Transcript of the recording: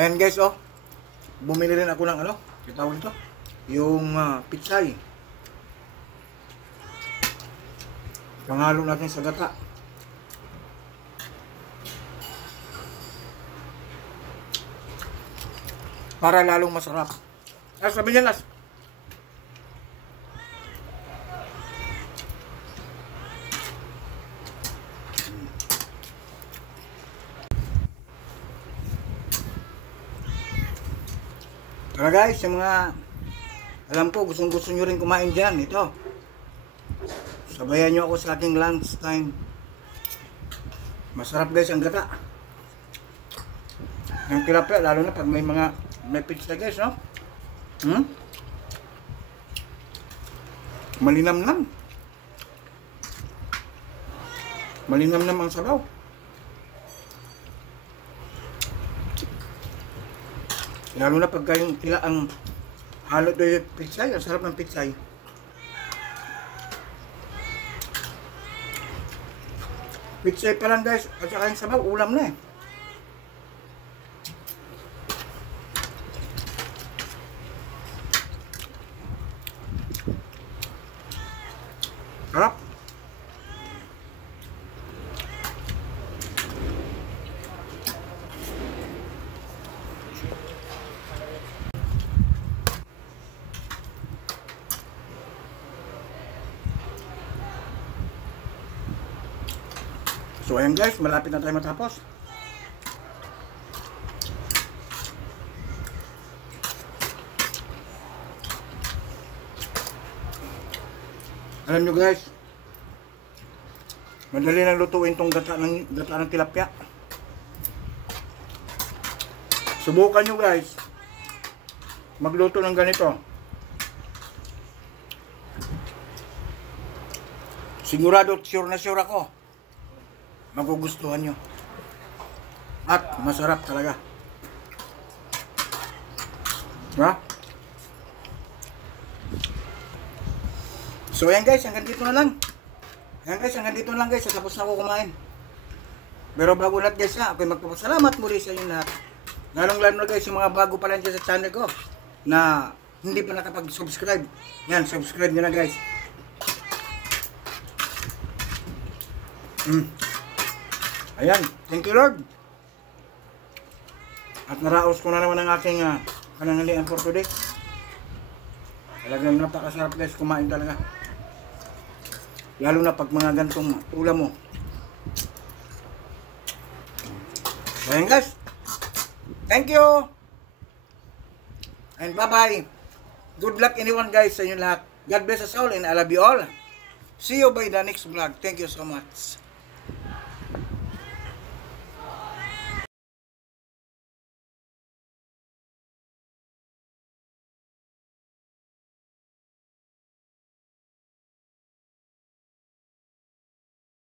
Ayan guys, oh. Bumili rin ako ng ano, kitawag ito. Yung pitsay. Panghalo natin sa gata. Para lalong masarap. Sabi niya, Las. Tara guys, yung mga alam ko, gustong-gusto nyo rin kumain dyan. Ito. Sabayan nyo ako sa aking lunch time. Masarap guys ang gata. Yung tilapia, lalo na pag may pizza guys, no? Malinamnam. Malinamnam ang sabaw. Lalo na pagka yung tila ang halo doon yung pitsay, ang sarap ng pitsay. Pitsay pa lang guys, at saka yung sabaw, ulam na eh. Sarap. So ayan guys, malapit na tayo matapos. Alam nyo guys, madali lang lutuin tong gata ng tilapia. Subukan nyo guys magluto ng ganito. Sigurado, sure na sure ako, magugustuhan nyo. At masarap talaga. Diba? So ayan guys, hanggang dito na lang. Tapos na ako kumain. Pero bago lahat guys ako'y magpapasalamat muli sa inyo lahat. Lalong-lalo na guys yung mga bago pa lang dyan sa channel ko na hindi pa nakapag-subscribe. Yan, subscribe nyo na guys. Ayan, thank you Lord. At naraos ko na naman ang aking pananghalian for today. Talagang napakasarap guys kumain talaga. Lalo na pag mga gantong ulam mo. Ayan guys. Thank you. And bye bye. Good luck anyone guys sa inyo lahat. God bless us all and I love you all. See you by the next vlog. Thank you so much.